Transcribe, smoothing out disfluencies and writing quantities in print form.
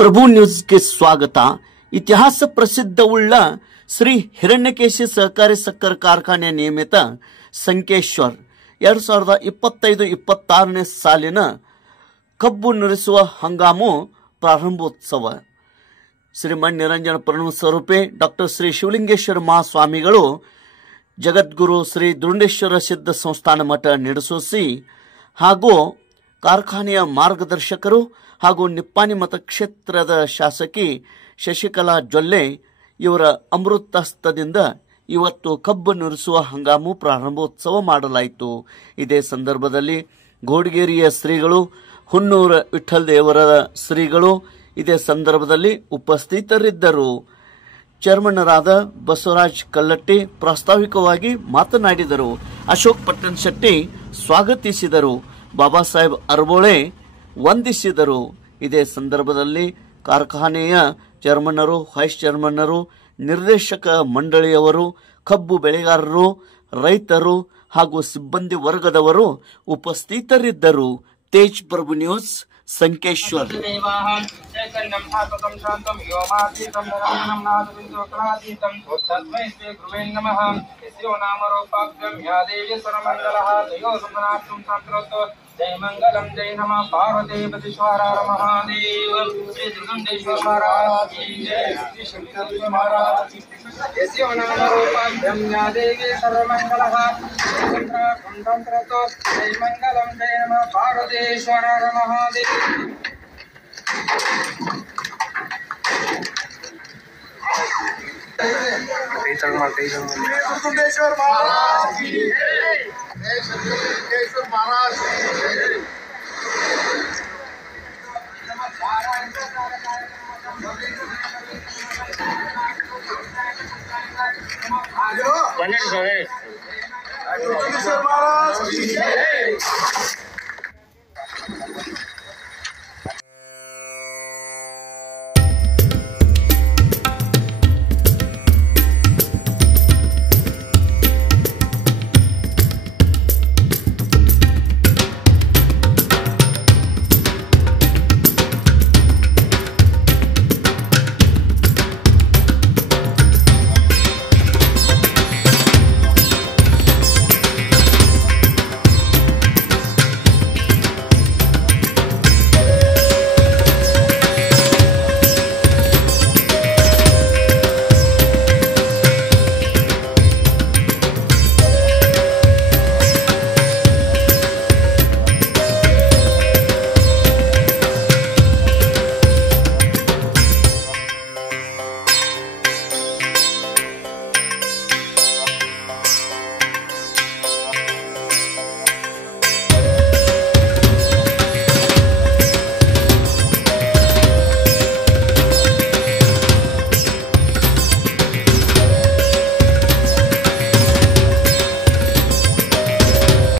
ಪ್ರಭು ನ್ಯೂಸ್ಗೆ ಸ್ವಾಗತ. ಇತಿಹಾಸ ಪ್ರಸಿದ್ಧವುಳ್ಳ ಶ್ರೀ ಹಿರಣ್ಯಕೇಶಿ ಸಹಕಾರಿ ಸಕ್ಕರೆ ಕಾರ್ಖಾನೆ ನಿಯಮಿತ ಸಂಕೇಶ್ವರ್ 2025-26ನೇ ಸಾಲಿನ ಕಬ್ಬು ನುರಿಸುವ ಹಂಗಾಮು ಪ್ರಾರಂಭೋತ್ಸವ. ಶ್ರೀಮನ್ ನಿರಂಜನ ಪ್ರಣವ ಸ್ವರೂಪಿ ಡಾಕ್ಟರ್ ಶ್ರೀ ಶಿವಲಿಂಗೇಶ್ವರ ಮಹಾಸ್ವಾಮಿಗಳು ಜಗದ್ಗುರು ಶ್ರೀ ದುರುಂಡೇಶ್ವರ ಸಿದ್ಧ ಸಂಸ್ಥಾನ ಮಠ ನಿಡಸೋಸಿ ಹಾಗೂ ಕಾರ್ಖಾನೆಯ ಮಾರ್ಗದರ್ಶಕರು ಹಾಗೂ ನಿಪ್ಪಾಣಿ ಮತಕ್ಷೇತ್ರದ ಶಾಸಕಿ ಶಶಿಕಲಾ ಜೊಲ್ಲೆ ಇವರ ಅಮೃತಹಸ್ತದಿಂದ ಇವತ್ತು ಕಬ್ಬು ನುರಿಸುವ ಹಂಗಾಮು ಪ್ರಾರಂಭೋತ್ಸವ ಮಾಡಲಾಯಿತು. ಇದೇ ಸಂದರ್ಭದಲ್ಲಿ ಗೋಡಗೇರಿಯ ಶ್ರೀಗಳು, ಹುನ್ನೂರ ವಿಠ್ಠಲ್ ದೇವರ ಶ್ರೀಗಳು ಇದೇ ಸಂದರ್ಭದಲ್ಲಿ ಉಪಸ್ಥಿತರಿದ್ದರು. ಚೇರ್ಮನ್ನರಾದ ಬಸವರಾಜ್ ಕಲ್ಲಟ್ಟಿ ಪ್ರಾಸ್ತಾವಿಕವಾಗಿ ಮಾತನಾಡಿದರು. ಅಶೋಕ್ ಪಟ್ಟಣ್ ಶೆಟ್ಟಿ ಸ್ವಾಗತಿಸಿದರು. ಬಾಬಾ ಸಾಹೇಬ್ ಅರಬೋಳೆ ವಂದಿಸಿದರು. ಇದೇ ಸಂದರ್ಭದಲ್ಲಿ ಕಾರ್ಖಾನೆಯ ಚೇರ್ಮನ್ನರು, ವೈಸ್ ಚೇರ್ಮನ್ನರು, ನಿರ್ದೇಶಕ ಮಂಡಳಿಯವರು, ಕಬ್ಬು ಬೆಳೆಗಾರರು, ರೈತರು ಹಾಗೂ ಸಿಬ್ಬಂದಿ ವರ್ಗದವರು ಉಪಸ್ಥಿತರಿದ್ದರು. ತೇಜ್ ಪ್ರಭು ನ್ಯೂಸ್, ಸಂಕೇಶ್ವರ್. जय मंगलम जय नमः पार्वती पतिश्वरार महादेव श्री दुर्गेश्वर महाराज की जय श्री शंकर महाराज की यस्य नाम रूपं देवी सर्वमंगलः तंत्रतो जय मंगलम जय नमः पार्वतीश्वरार महादेव दुर्गेश्वर महाराज की जय जय शंकर महाराज गणेश महाराज की जय।